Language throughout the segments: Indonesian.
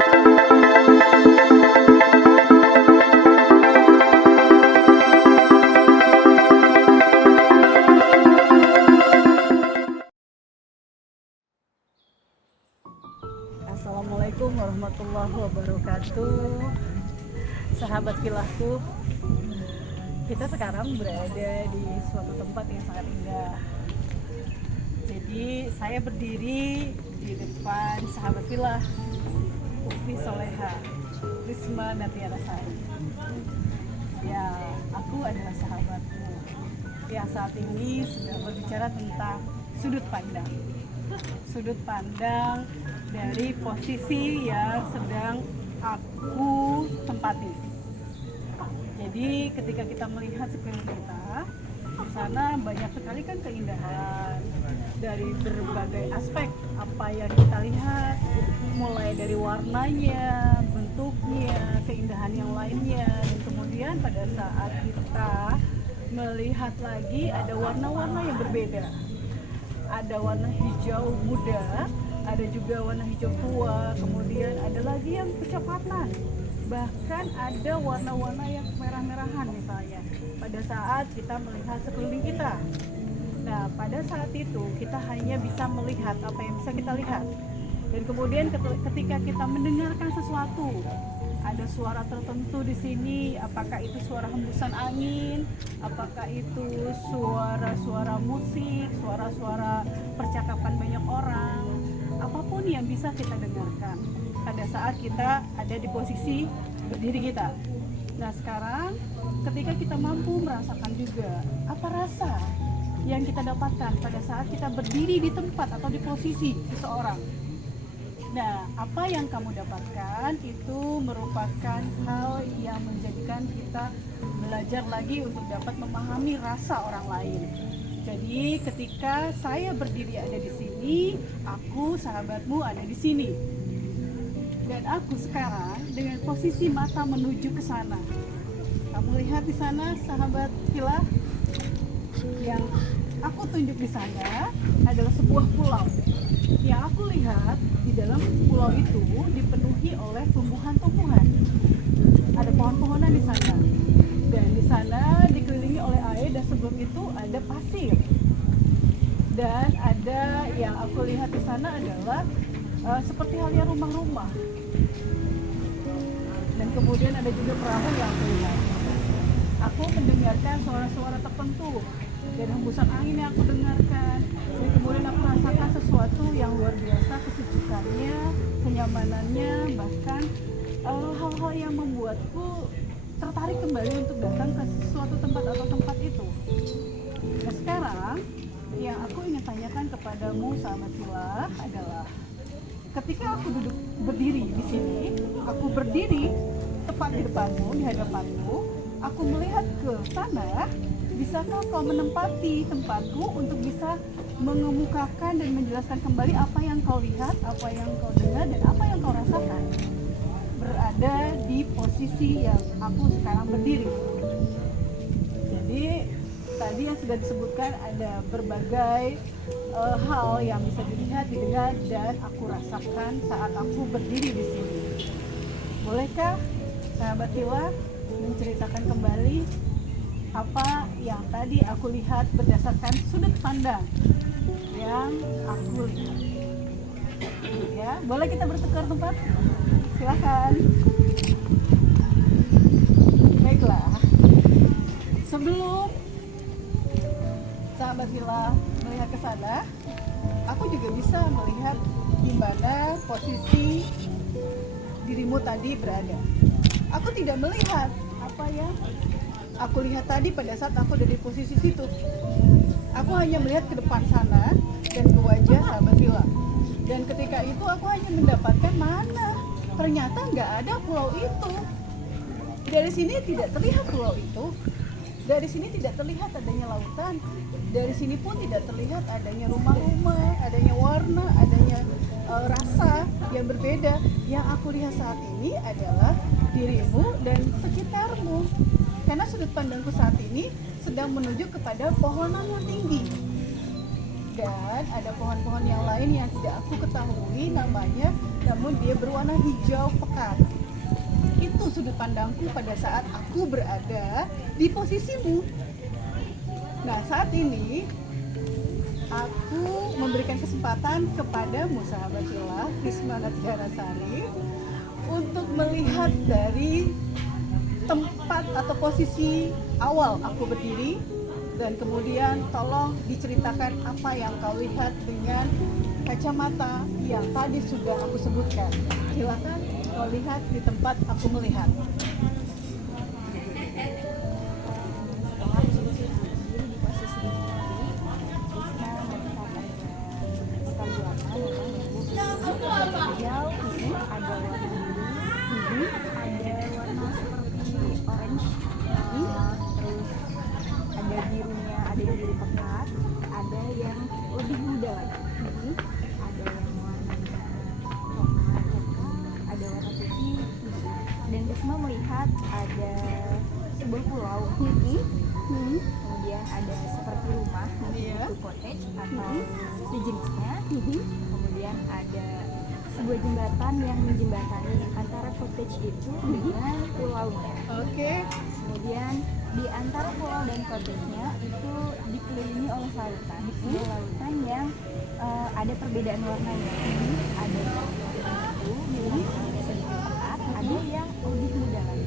Assalamualaikum warahmatullahi wabarakatuh. Sahabat Vilahku, kita sekarang berada di suatu tempat yang sangat indah. Jadi saya berdiri di depan sahabat Vilah, Ukti Soleha Risma Natiara Sari. Ya, aku adalah sahabatmu yang saat ini sedang berbicara tentang sudut pandang. Sudut pandang dari posisi yang sedang aku tempati. Jadi ketika kita melihat sekeliling kita, di sana banyak sekali kan keindahan dari berbagai aspek apa yang kita lihat, mulai dari warnanya, bentuknya, keindahan yang lainnya, dan kemudian pada saat kita melihat lagi ada warna-warna yang berbeda. Ada warna hijau muda, ada juga warna hijau tua, kemudian ada lagi yang kecoklatan, bahkan ada warna-warna yang merah-merahan misalnya pada saat kita melihat sekeliling kita. Nah, pada saat itu kita hanya bisa melihat apa yang bisa kita lihat, dan kemudian ketika kita mendengarkan sesuatu, ada suara tertentu di sini, apakah itu suara hembusan angin, apakah itu suara-suara musik, suara-suara percakapan banyak orang, apapun yang bisa kita dengarkan pada saat kita ada di posisi berdiri kita. Nah, sekarang ketika kita mampu merasakan juga apa rasa yang kita dapatkan pada saat kita berdiri di tempat atau di posisi seseorang. Nah, apa yang kamu dapatkan itu merupakan hal yang menjadikan kita belajar lagi untuk dapat memahami rasa orang lain. Jadi ketika saya berdiri ada di sini, aku sahabatmu ada di sini. Dan aku sekarang dengan posisi mata menuju ke sana. Kamu lihat di sana sahabat Vilah, yang aku tunjuk di sana adalah sebuah pulau. Yang aku lihat di dalam pulau itu dipenuhi oleh tumbuhan-tumbuhan. Ada pohon-pohonan di sana. Dan di sana dikelilingi oleh air, dan sebelum itu ada pasir. Dan ada yang aku lihat di sana adalah seperti halnya rumah-rumah. Dan kemudian ada juga perahu yang aku lihat. Aku mendengarkan suara-suara tertentu dan hembusan angin yang aku dengarkan. Dan kemudian aku rasakan sesuatu yang luar biasa, kesejukannya, kenyamanannya, bahkan hal-hal yang membuatku tertarik kembali untuk datang ke suatu tempat atau tempat itu. Nah, sekarang yang aku ingin tanyakan kepadamu sahabat Vilah adalah ketika aku duduk berdiri di sini, aku berdiri tepat di depanmu, di hadapanmu, aku melihat ke sana. Bisakah kau menempati tempatku untuk bisa mengemukakan dan menjelaskan kembali apa yang kau lihat, apa yang kau dengar, dan apa yang kau rasakan berada di posisi yang aku sekarang berdiri. Jadi tadi yang sudah disebutkan ada berbagai hal yang bisa dilihat, didengar, dan aku rasakan saat aku berdiri di sini. Bolehkah sahabat Vilah menceritakan kembali apa yang tadi aku lihat berdasarkan sudut pandang yang aku lihat? Ya, boleh kita bertukar tempat? Silakan. Baiklah. Sebelum sahabat Vilah melihat ke sana, aku juga bisa melihat di mana posisi dirimu tadi berada. Aku tidak melihat apa yang aku lihat tadi pada saat aku ada di posisi situ. Aku hanya melihat ke depan sana dan ke wajah sahabat Vilah. Dan ketika itu aku hanya mendapatkan mana, ternyata nggak ada pulau itu. Dari sini tidak terlihat pulau itu. Dari sini tidak terlihat adanya lautan. Dari sini pun tidak terlihat adanya rumah-rumah, adanya warna, adanya rasa yang berbeda. Yang aku lihat saat ini adalah dirimu dan sekitarmu. Karena sudut pandangku saat ini sedang menuju kepada pohonan yang tinggi. dan ada pohon-pohon yang lain yang tidak aku ketahui namanya, namun dia berwarna hijau pekat. Itu sudut pandangku pada saat aku berada di posisimu. Nah, saat ini aku memberikan kesempatan kepadamu sahabat Villa, Risma Nattiharasari, untuk melihat dari tempat atau posisi awal aku berdiri, dan kemudian tolong diceritakan apa yang kau lihat dengan kacamata yang tadi sudah aku sebutkan. Silakan kau lihat di tempat aku melihat. Ada yang biru pekat, ada yang lebih muda lagi, ada yang warna coklat, ada warna putih, dan Risma melihat ada sebuah pulau, kemudian ada seperti rumah, itu cottage atau sejenisnya, kemudian ada sebuah jembatan yang menjembatani antara cottage itu dengan pulaunya. Kemudian di antara pulau dan cottage-nya itu dikelilingi oleh lautan, lautan yang ada perbedaan warnanya. Ada yang sedikit pekat, ada yang lebih muda lagi.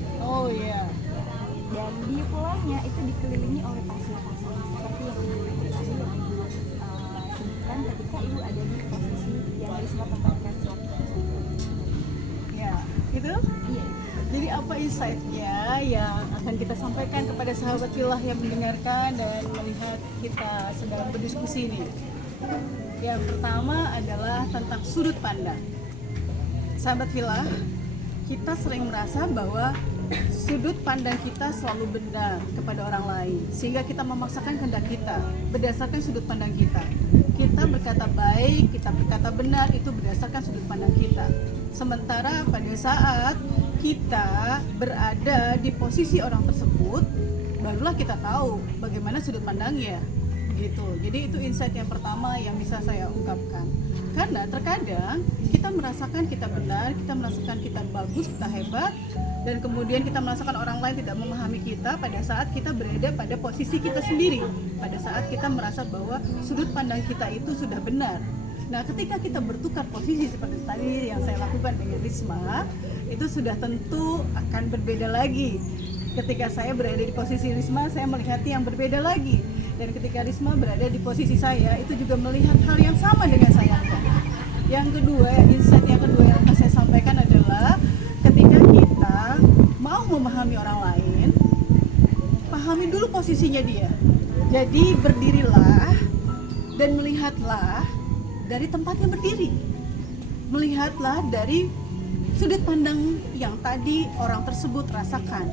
Dan di pulaunya itu dikelilingi oleh pasir-pasir seperti yang ibu tadi sebutkan ketika ibu ada di posisi yang Risma tempatkan saat itu. Ya, gitu? Iya. Jadi apa insight-nya yang akan kita sampaikan kepada sahabat Villa yang mendengarkan dan melihat kita sedang berdiskusi ini? Yang pertama adalah tentang sudut pandang. Sahabat Villa, kita sering merasa bahwa sudut pandang kita selalu benar kepada orang lain, sehingga kita memaksakan kehendak kita berdasarkan sudut pandang kita. Kita berkata baik, kita berkata benar, itu berdasarkan sudut pandang kita. Sementara pada saat kita berada di posisi orang tersebut, barulah kita tahu bagaimana sudut pandangnya, gitu. Jadi itu insight yang pertama yang bisa saya ungkapkan. Karena terkadang kita merasakan kita benar, kita merasakan kita bagus, kita hebat, dan kemudian kita merasakan orang lain tidak memahami kita pada saat kita berada pada posisi kita sendiri, pada saat kita merasa bahwa sudut pandang kita itu sudah benar. Nah, ketika kita bertukar posisi seperti tadi yang saya lakukan dengan Risma, itu sudah tentu akan berbeda lagi. Ketika saya berada di posisi Risma, saya melihat yang berbeda lagi. Dan ketika Risma berada di posisi saya, itu juga melihat hal yang sama dengan saya. Yang kedua, insight yang kedua yang akan saya sampaikan adalah ketika kita mau memahami orang lain, pahami dulu posisinya dia. Jadi berdirilah dan melihatlah dari tempatnya berdiri. Melihatlah dari sudut pandang yang tadi orang tersebut rasakan.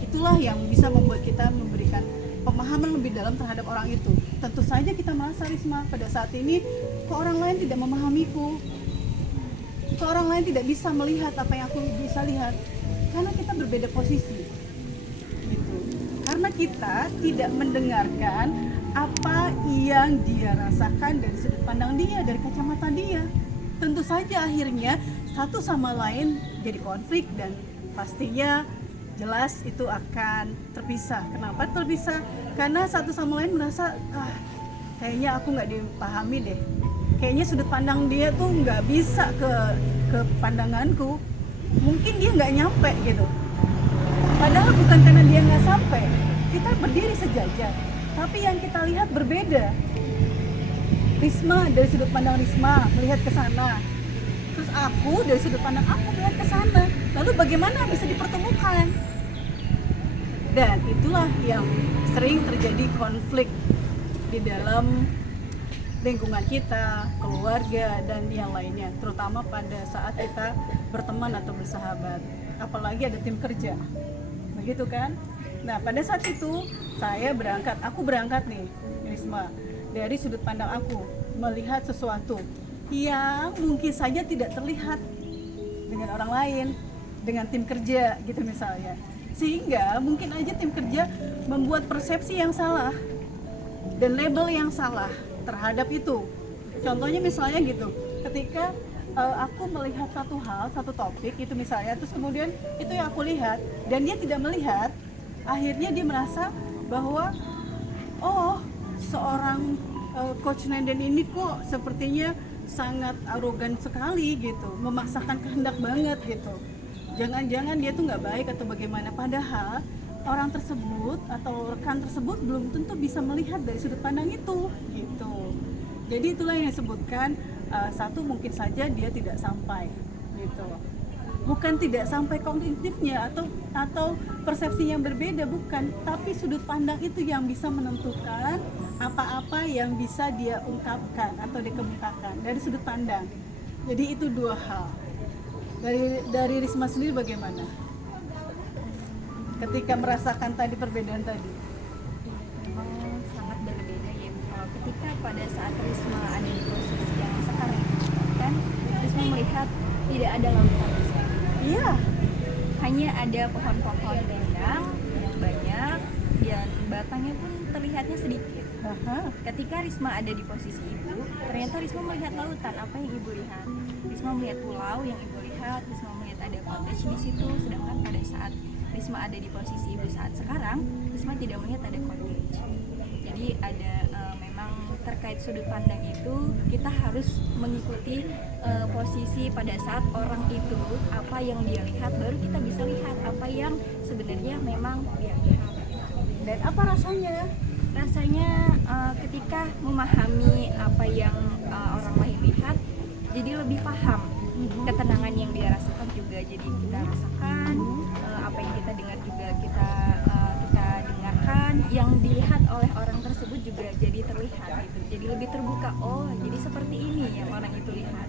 Itulah yang bisa membuat kita memberikan pemahaman lebih dalam terhadap orang itu. Tentu saja kita merasa, Risma, pada saat ini kok orang lain tidak memahamiku, kok orang lain tidak bisa melihat apa yang aku bisa lihat, karena kita berbeda posisi gitu. Karena kita tidak mendengarkan apa yang dia rasakan dari sudut pandang dia, dari kacamata dia. Tentu saja akhirnya satu sama lain jadi konflik, dan pastinya jelas itu akan terpisah. Kenapa terpisah? Karena satu sama lain merasa, kayaknya aku nggak dipahami deh. Kayaknya sudut pandang dia tuh nggak bisa ke pandanganku. Mungkin dia nggak nyampe gitu. Padahal bukan karena dia nggak sampai. Kita berdiri sejajar, tapi yang kita lihat berbeda. Risma dari sudut pandang Risma melihat ke sana. Terus aku dari sudut pandang aku melihat ke sana. Lalu bagaimana bisa dipertemukan? Dan itulah yang sering terjadi konflik di dalam lingkungan kita, keluarga, dan yang lainnya. Terutama pada saat kita berteman atau bersahabat. Apalagi ada tim kerja. Begitu kan? Nah, pada saat itu aku berangkat nih, Risma, dari sudut pandang aku, melihat sesuatu yang mungkin saja tidak terlihat dengan orang lain, dengan tim kerja gitu misalnya. Sehingga mungkin aja tim kerja membuat persepsi yang salah dan label yang salah terhadap itu. Contohnya misalnya gitu, ketika aku melihat satu hal, satu topik itu misalnya, terus kemudian itu yang aku lihat dan dia tidak melihat, akhirnya dia merasa bahwa oh, seorang Coach Nenden ini kok sepertinya sangat arogan sekali gitu, memaksakan kehendak banget gitu. Jangan-jangan dia tuh nggak baik atau bagaimana, padahal orang tersebut atau rekan tersebut belum tentu bisa melihat dari sudut pandang itu gitu. Jadi itulah yang disebutkan satu, mungkin saja dia tidak sampai gitu, bukan tidak sampai kognitifnya atau persepsi yang berbeda, bukan, tapi sudut pandang itu yang bisa menentukan apa-apa yang bisa dia ungkapkan atau dikemukakan dari sudut pandang. Jadi itu dua hal. Dari Risma sendiri bagaimana ketika merasakan tadi perbedaan tadi? Memang sangat berbeda ya. Ketika pada saat Risma ada di posisi yang sekarang kan, Risma melihat tidak ada lautan di sana. Iya, Hanya ada pohon-pohon rindang yang banyak dan batangnya pun terlihatnya sedikit. Ketika Risma ada di posisi itu, ternyata Risma melihat lautan. Apa yang ibu lihat? Risma melihat pulau yang ibu lihat. Risma melihat ada cottage di situ. Sedangkan pada saat Risma ada di posisi ibu saat sekarang, Risma tidak melihat ada cottage. Jadi ada memang terkait sudut pandang itu, kita harus mengikuti posisi pada saat orang itu, apa yang dia lihat, baru kita bisa lihat apa yang sebenarnya memang dia lihat. dan apa rasanya? Rasanya ketika memahami apa yang orang lain lihat, jadi lebih paham. Ketenangan yang dia rasakan juga jadi kita rasakan, apa yang kita dengar juga kita dengarkan, yang dilihat oleh orang tersebut juga jadi terlihat gitu. Jadi lebih terbuka, oh jadi seperti ini yang orang itu lihat.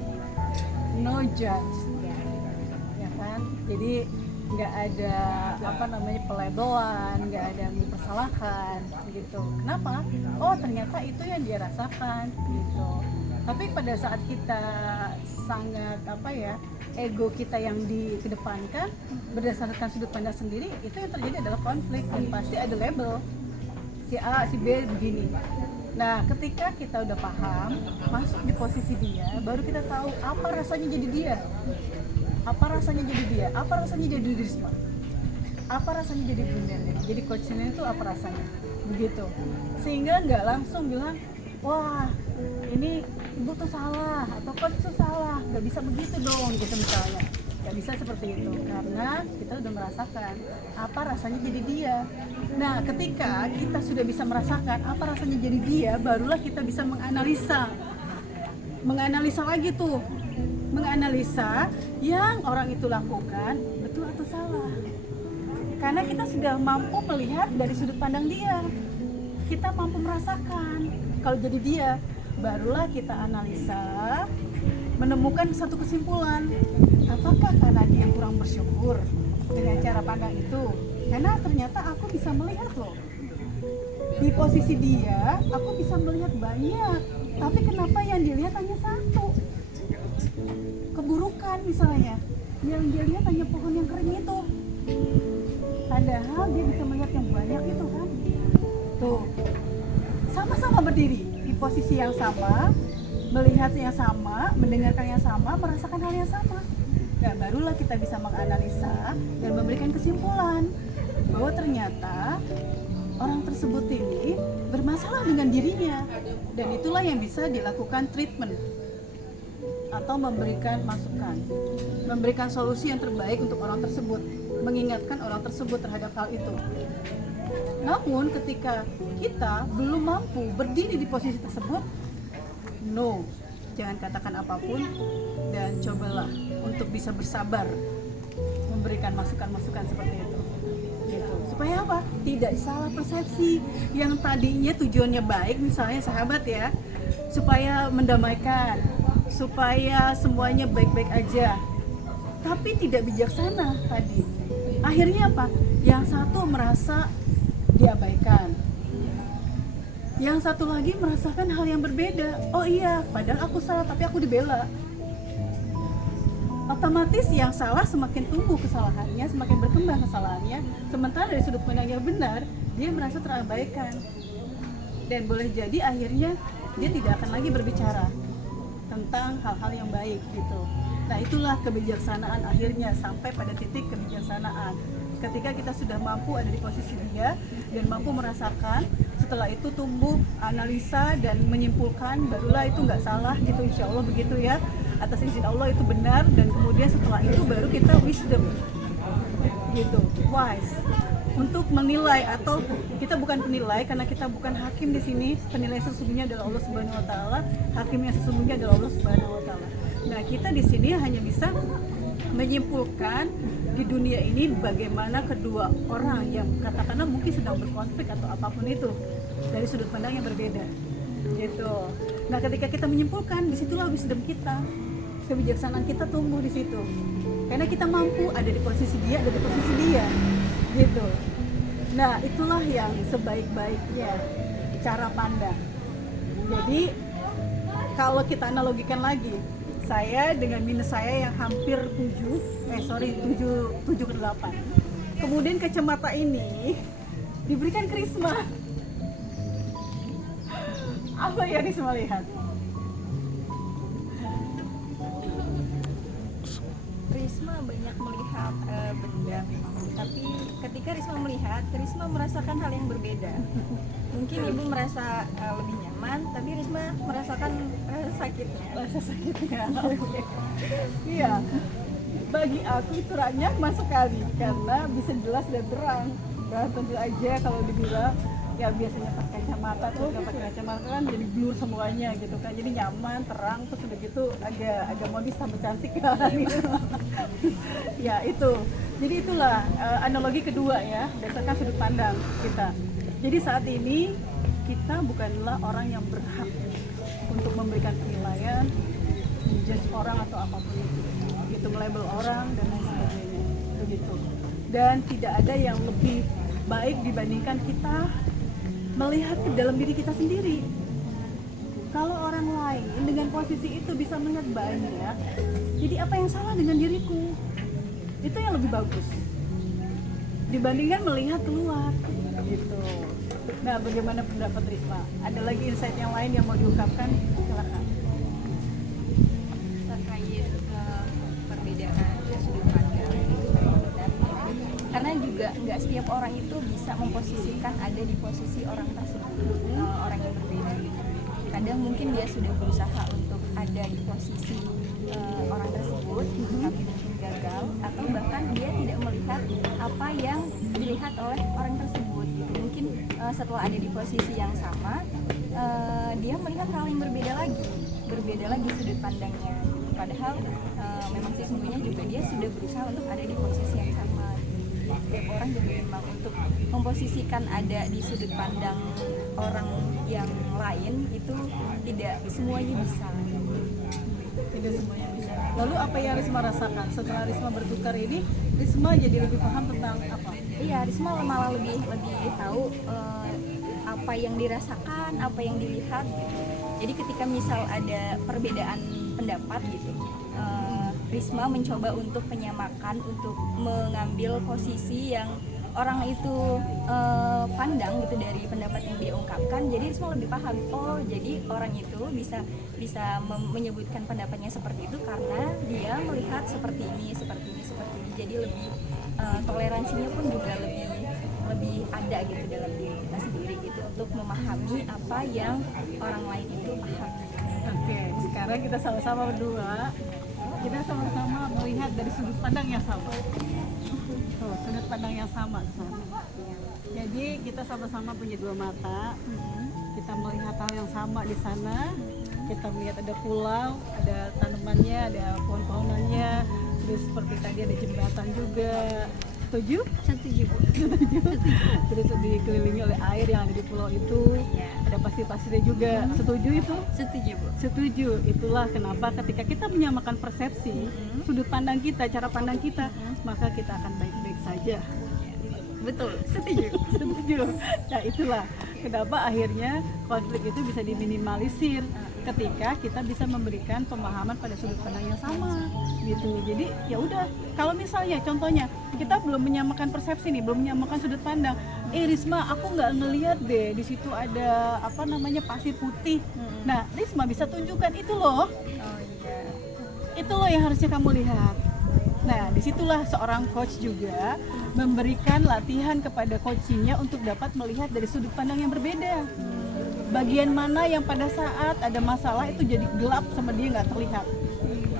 No judge, ya kan? Jadi nggak ada pelabelan, nggak ada yang dipersalahkan gitu. Kenapa? Oh ternyata itu yang dia rasakan gitu. Tapi pada saat kita sangat ego kita yang dikedepankan berdasarkan sudut pandang sendiri, itu yang terjadi adalah konflik dan pasti ada label si A, si B begini. Nah, ketika kita udah paham, masuk di posisi dia, baru kita tahu apa rasanya jadi dia. Apa rasanya jadi dia? Apa rasanya jadi Risma? Apa rasanya jadi Bunda? Jadi Coach Nenden itu apa rasanya? Begitu. Sehingga nggak langsung bilang, wah ini ibu tuh salah atau coach tuh salah, nggak bisa begitu dong gitu misalnya. Nggak bisa seperti itu karena kita udah merasakan apa rasanya jadi dia. Nah ketika kita sudah bisa merasakan apa rasanya jadi dia, barulah kita bisa menganalisa lagi tuh, menganalisa yang orang itu lakukan betul atau salah, karena kita sudah mampu melihat dari sudut pandang dia, kita mampu merasakan kalau jadi dia, barulah kita analisa, menemukan satu kesimpulan. Apakah karena dia kurang bersyukur dengan cara pandang itu? Karena ternyata aku bisa melihat loh, di posisi dia aku bisa melihat banyak, tapi kenapa yang dilihat hanya satu? Keburukan misalnya, yang dia lihat hanya pohon yang kering itu, padahal dia bisa melihat yang banyak itu kan. Tuh, sama-sama berdiri di posisi yang sama, melihat yang sama, mendengarkan yang sama, merasakan hal yang sama. Nah, barulah kita bisa menganalisa dan memberikan kesimpulan bahwa ternyata orang tersebut ini bermasalah dengan dirinya, dan itulah yang bisa dilakukan treatment atau memberikan masukan, memberikan solusi yang terbaik untuk orang tersebut, mengingatkan orang tersebut terhadap hal itu. Namun ketika kita belum mampu berdiri di posisi tersebut, no, jangan katakan apapun dan cobalah untuk bisa bersabar memberikan masukan-masukan seperti itu. Gitu. Supaya apa? Tidak salah persepsi. Yang tadinya tujuannya baik, misalnya sahabat ya, supaya mendamaikan, supaya semuanya baik-baik aja, tapi tidak bijaksana tadi. Akhirnya apa? Yang satu merasa diabaikan, yang satu lagi merasakan hal yang berbeda. Oh iya, padahal aku salah tapi aku dibela. Otomatis yang salah semakin tumbuh kesalahannya, semakin berkembang kesalahannya, sementara dari sudut pandang yang benar dia merasa terabaikan. Dan boleh jadi akhirnya dia tidak akan lagi berbicara tentang hal-hal yang baik gitu. Nah itulah kebijaksanaan akhirnya, sampai pada titik kebijaksanaan ketika kita sudah mampu ada di posisi dia dan mampu merasakan, setelah itu tumbuh analisa dan menyimpulkan, barulah itu nggak salah gitu, insya Allah begitu ya, atas izin Allah itu benar, dan kemudian setelah itu baru kita wisdom gitu, wise untuk menilai, atau kita bukan penilai karena kita bukan hakim di sini. Penilai sesungguhnya adalah Allah Subhanahu wa taala, hakimnya sesungguhnya adalah Allah Subhanahu wa taala. Nah, kita di sini hanya bisa menyimpulkan di dunia ini bagaimana kedua orang yang katakanlah mungkin sedang berkonflik atau apapun itu dari sudut pandang yang berbeda gitu. Nah, ketika kita menyimpulkan, disitulah wisdom kita, kebijaksanaan kita tumbuh di situ, karena kita mampu ada di posisi dia, ada di posisi dia gitu. Nah, itulah yang sebaik-baiknya cara pandang. Jadi kalau kita analogikan lagi, saya dengan minus saya yang hampir 7 ke 8. Kemudian kacamata ini diberikan ke Risma. Apa yang Risma lihat? Risma banyak melihat benda memang, tapi ketika Risma melihat, Risma merasakan hal yang berbeda. Mungkin ibu merasa lebih nyaman, tapi Risma merasakan sakitnya. Rasa sakitnya. Iya. Bagi aku itu nyaman sekali karena bisa jelas dan terang. Dan tentu aja kalau dibilang ya biasanya pakai kacamata tuh nggak pakai kacamata kan jadi blur semuanya gitu kan, jadi nyaman, terang, terus udah gitu agak modis tambah cantik kan gitu. Ya itu, jadi itulah analogi kedua ya, berdasarkan sudut pandang kita. Jadi saat ini kita bukanlah orang yang berhak untuk memberikan penilaian, menjudge orang atau apapun itu, melabel orang dan lain sebagainya begitu. Dan tidak ada yang lebih baik dibandingkan kita melihat ke dalam diri kita sendiri. Kalau orang lain dengan posisi itu bisa melihat banyak, jadi apa yang salah dengan diriku? Itu yang lebih bagus dibandingkan melihat keluar gitu. Nah, bagaimana pendapat Risma? Ada lagi insight yang lain yang mau diungkapkan? Silakan. Terkait perbedaan sudut pandang itu benar, karena juga nggak setiap orang itu bisa memposisikan ada di posisi orang tersebut, orang yang berbeda. Kadang mungkin dia sudah berusaha untuk ada di posisi orang tersebut, tapi mungkin gagal, atau bahkan dia tidak melihat apa yang dilihat oleh orang tersebut gitu. Mungkin setelah ada di posisi yang sama, dia melihat hal yang berbeda lagi sudut pandangnya. Padahal memang sesungguhnya juga dia sudah berusaha untuk ada di posisi yang sama. Setiap orang juga memang untuk memposisikan ada di sudut pandang orang yang lain itu tidak semuanya bisa. Tidak semuanya bisa. Lalu apa yang Risma rasakan setelah Risma bertukar ini? Risma jadi lebih paham tentang apa? Iya, Risma malah lebih tahu apa yang dirasakan, apa yang dilihat gitu. Jadi ketika misal ada perbedaan pendapat gitu, Risma mencoba untuk menyamakan, untuk mengambil posisi yang orang itu pandang gitu dari pendapat yang dia ungkapkan. Jadi Risma lebih paham, oh jadi orang itu bisa menyebutkan pendapatnya seperti itu karena dia melihat seperti ini. Jadi lebih toleransinya pun juga lebih ada gitu dalam diri kita sendiri gitu, untuk memahami apa yang orang lain itu paham. Oke, sekarang kita sama-sama berdua, kita sama-sama melihat dari sudut pandang yang sama. Tuh, sudut pandang yang sama. Jadi kita sama-sama punya dua mata, kita melihat hal yang sama di sana. Kita melihat ada pulau, ada tanamannya, ada pohon-pohonannya, terus seperti tadi ada jembatan juga. Setuju? Setuju. Terus dikelilingi oleh air yang ada di pulau itu, ada pasir-pasirnya juga. Setuju itu? Setuju, Bu. Setuju. Itulah kenapa ketika kita menyamakan persepsi, sudut pandang kita, cara pandang kita, maka kita akan baik-baik saja. Betul, setuju. Setuju. Nah, itulah kenapa akhirnya konflik itu bisa diminimalisir ketika kita bisa memberikan pemahaman pada sudut pandang yang sama gitu. Jadi ya udah, kalau misalnya contohnya kita belum menyamakan persepsi nih, belum menyamakan sudut pandang. Risma, aku nggak ngelihat deh di situ ada apa namanya pasir putih. Nah, Risma bisa tunjukkan itu loh. Itu loh yang harusnya kamu lihat. Nah, disitulah seorang coach juga memberikan latihan kepada coachingnya untuk dapat melihat dari sudut pandang yang berbeda. Bagian mana yang pada saat ada masalah itu jadi gelap sama dia nggak terlihat.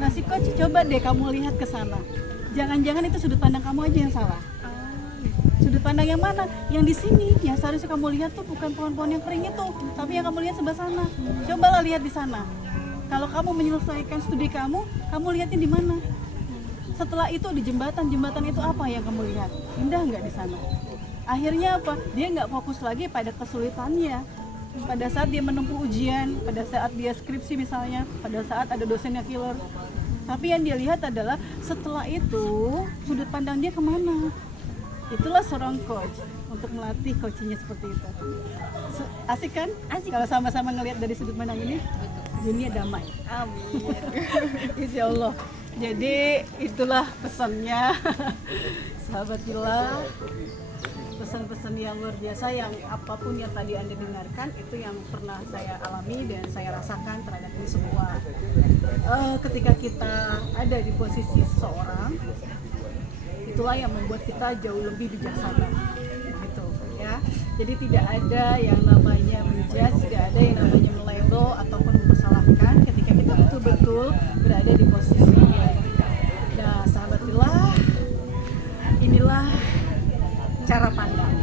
Nah, si coach coba deh kamu lihat ke sana. Jangan-jangan itu sudut pandang kamu aja yang salah. Sudut pandang yang mana? Yang di sini, yang seharusnya kamu lihat tuh bukan pohon-pohon yang kering itu, tapi yang kamu lihat sebelah sana. Cobalah lihat di sana. Kalau kamu menyelesaikan studi kamu lihatnya di mana? Setelah itu di jembatan itu apa yang kamu lihat? Indah nggak di sana? Akhirnya apa? Dia nggak fokus lagi pada kesulitannya. Pada saat dia menempuh ujian, pada saat dia skripsi misalnya, pada saat ada dosennya killer. Tapi yang dia lihat adalah setelah itu sudut pandang dia kemana? Itulah seorang coach untuk melatih coachingnya seperti itu. Asik kan? Asik. Kalau sama-sama ngelihat dari sudut pandang ini, dunia damai. Amin. Insya Allah. Jadi itulah pesannya, sahabat Villa. Pesan-pesan yang luar biasa yang apapun yang tadi Anda dengarkan itu yang pernah saya alami dan saya rasakan terhadap ini semua. Ketika kita ada di posisi seseorang, itulah yang membuat kita jauh lebih bijaksana gitu ya. Jadi tidak ada yang namanya menjudge, tidak ada yang namanya melabel ataupun mempersalahkan ketika kita betul-betul berada di posisi dia. Nah, sahabat Villa, inilah cara pandang,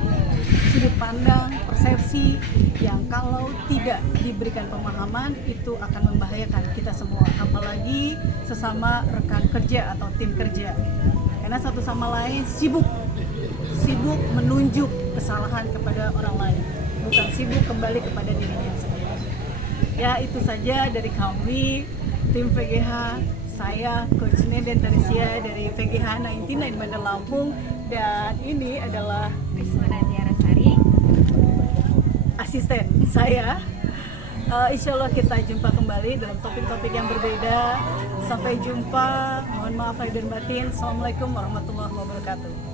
sudut pandang, persepsi yang kalau tidak diberikan pemahaman itu akan membahayakan kita semua, apalagi sesama rekan kerja atau tim kerja. Karena satu sama lain sibuk menunjuk kesalahan kepada orang lain, bukan sibuk kembali kepada dirinya sendiri. Ya, itu saja dari kami tim VGH, saya Coach Neden Taresia dari VGH 99 Bandar Lampung, dan ini adalah Risma Nantiarasari, asisten saya. Insya Allah kita jumpa kembali dalam topik-topik yang berbeda. Sampai jumpa. Mohon maaf lahir dan batin. Assalamualaikum warahmatullahi wabarakatuh.